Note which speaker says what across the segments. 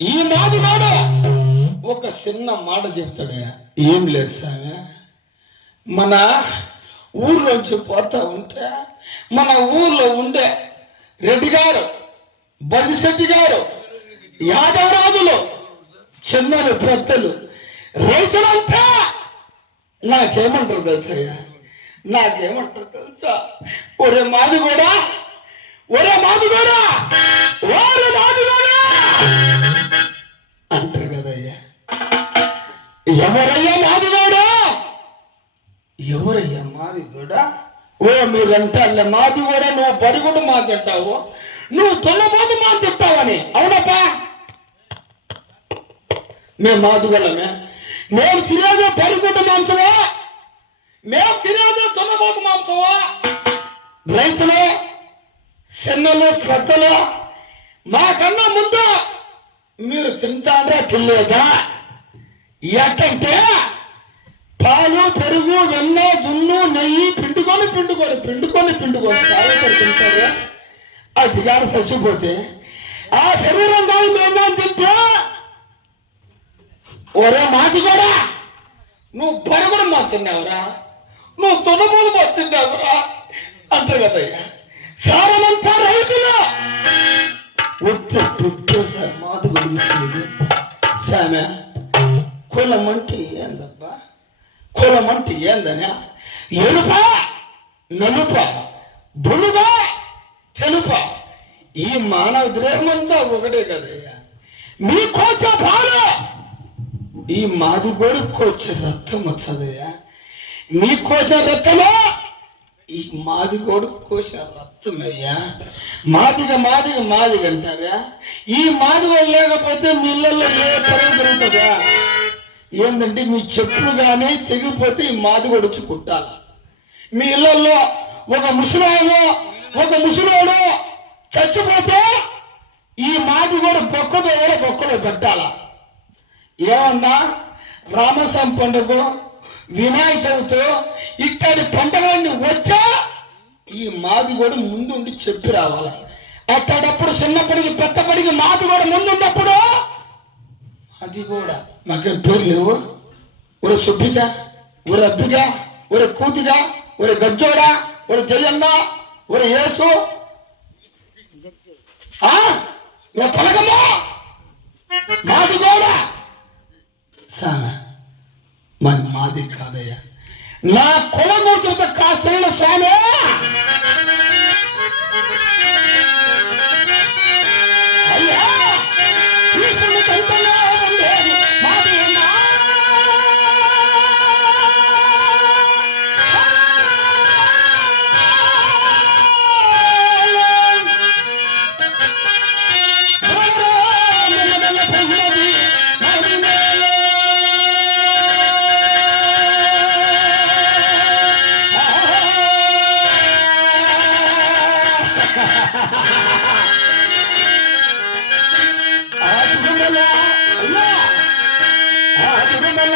Speaker 1: ఈ మాదివాడ ఒక చిన్న మాట చెప్తాడు. ఏం లేదు సామె మన ఊర్లోంచి పోతా ఉంటే మన ఊర్లో ఉండే రెడ్డి గారు బలిశెట్టి గారు యాదవరాజులు చిన్నలు పెద్దలు రైతులంతా నాకేమంటారు తెలుసా నాకేమంటారు తెలుసా? ఒరే మాది కూడా ఎవరయ్యా మాదిగోడా ఎవరయ్యా మాదిగోడా ఓ మీరంటే అల్ల మాది కూడా నువ్వు పరుగుడు మా నువ్వు తొల్లబోదు మా తింటావని. అవునప్పా? మేము మాదిగోళ్ళమే మేము తినేదే పరుగుడు మాంసమా. మేము తినేదే తొల్లబోదు మాంసమా. రైతులు చిన్నలు పెద్దలు మాకన్నా ముందు మీరు తింటారా తినలేదా? ఎట్టంటే పాలు పెరుగు వెన్న దున్ను నెయ్యి పిండుకొని పిండుకొని పిండుకొని పిండుకొని తాగుతారు తింటారు అది కాదు చచ్చిపోతే ఆ శరీరం కాదు మేము తింటే ఒరే మాది కూడా నువ్వు పరుగుడు మోస్తున్నావురా. నువ్వు తునబోదు మోస్తున్నావురా తిన్నావురా అంటారు కదయ్యా. సారమంతా రైతులు. ఉత్త సార్ మాది గురించి సామే కులం అంటే ఏందబ్బా? కులం అంటే ఏందనే? ఎలుప నలుప బులుప తెలుప. ఈ మానవ దేహమంతా ఒకటే కదయ్యా. మీ కోచ పాలు. ఈ మాది కొడుకు వచ్చే రక్తం వచ్చదయ్యా. మీ కోస రక్తమా? ఈ మాది కొడుకు కోస రక్తమయ్యా. మాదిగ మాదిగ మాదిగ అంటారా? ఈ మాదిగ లేకపోతే మీ ఇళ్ళల్లో ఏ పరం ఏంటంటే మీ చెట్లు కానీ తెగిపోతే ఈ మాదిగోడు వచ్చి కుట్టాలి మీ ఇళ్ళల్లో ఒక ముసలాయను ఒక ముసలోడు చచ్చిపోతే ఈ మాదిగోడు బొక్కతో కూడా బొక్కలో పెట్టాల. ఏమన్నా రామసం పండుగ వినాయక చవితి ఇక్కడి పండుగలన్నీ వచ్చా ఈ మాదిగోడు ముందుండి చెప్పి రావాలి. అట్టడప్పుడు చిన్నప్పటికి పెద్దప్పటికి మాదిగోడు ముందున్నప్పుడు అది కూడా. మాకేం పేరు లేవు. ఒరే సుబ్బిక ఒరే అబ్బిక ఒరే కూతిగా ఒరే గజ్జోడా ఒరే జయన్న ఒరే యేసు. ఆ? మాది కూడా. సామె మరి మాది కాదయ్యా. నా కుల కూతురుతో కాస్తున్న స్వామి? ఆదిమల అయ్యా ఆదిమల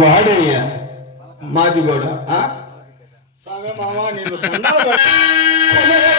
Speaker 1: వాడయ్యా మాది కూడా ఆ? అవే మామ నీకు దండాలు పెడతా. కొనరా